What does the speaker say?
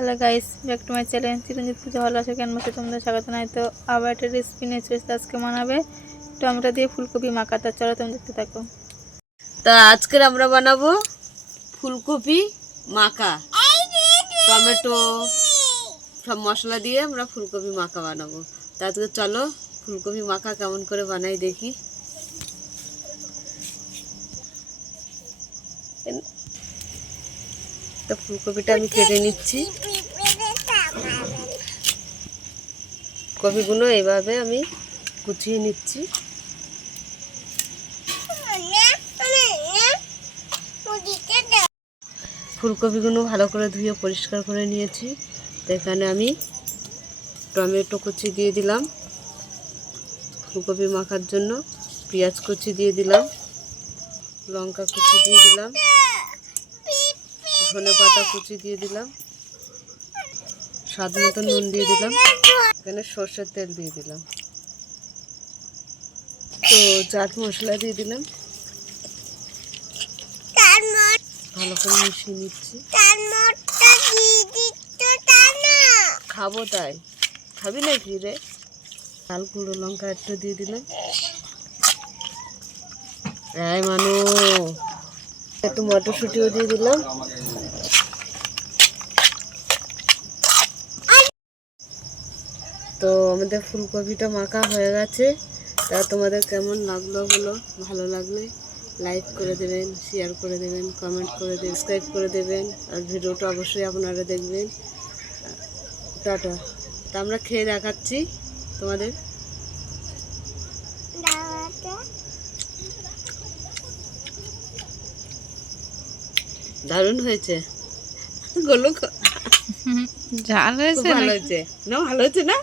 Hello guys, back to my channel Chiranjit Puja. ভালো আছো কেন বসে তোমাদের স্বাগত নাই। তো আবার একটা রেসিপি নিয়ে চলে এসেছি। আজকে বানাবে টমেটো দিয়ে ফুলকপি মাখা। তা চলো তুমি দেখতে থাকো। তা আজকের আমরা বানাবো ফুলকপি মাখা। টমেটো সব মশলা দিয়ে আমরা ফুলকপি মাখা বানাবো। তা আজকে চলো ফুলকপি মাখা কেমন করে বানাই দেখি। তো ফুলকপিটা আমি কেটে নিচ্ছি। কপিগুলো এইভাবে আমি কুচিয়ে নিচ্ছি। ফুলকপিগুলো ভালো করে ধুয়ে পরিষ্কার করে নিয়েছি। তো এখানে আমি টমেটো কুচি দিয়ে দিলাম ফুলকপি মাখার জন্য, পেঁয়াজ কুচি দিয়ে দিলাম, লঙ্কা কুচি দিয়ে দিলাম, ধনে পাতা কুচি দিয়ে দিলাম, স্বাদ মতো নুন দিয়ে দিলাম, এখানে সর্ষের তেল দিয়ে দিলাম, তো চাট মশলা দিয়ে দিলাম। ভালো করে মিশিয়ে নিচ্ছি। খাবো তাই, খাবি নাকি রে? লাল গুঁড়ো লঙ্কা একটু দিয়ে দিলাম। এই মানু, একটু মটরশুঁটিও দিয়ে দিলাম। তো আমাদের ফুলকপিটা মাখা হয়ে গেছে। তা তোমাদের কেমন লাগলো বলো, ভালো লাগলে লাইক করে দেবেন, শেয়ার করে দেবেন, কমেন্ট করে দেবেন, সাবস্ক্রাইব করে দেবেন, আর ভিডিওটা অবশ্যই আপনারা দেখবেন। টাটা। তা আমরা খেয়ে দেখাচ্ছি তোমাদের। দারুণ হয়েছে, গোলক ঝাল হয়েছে ভালো হয়েছে না? ভালো হয়েছে না?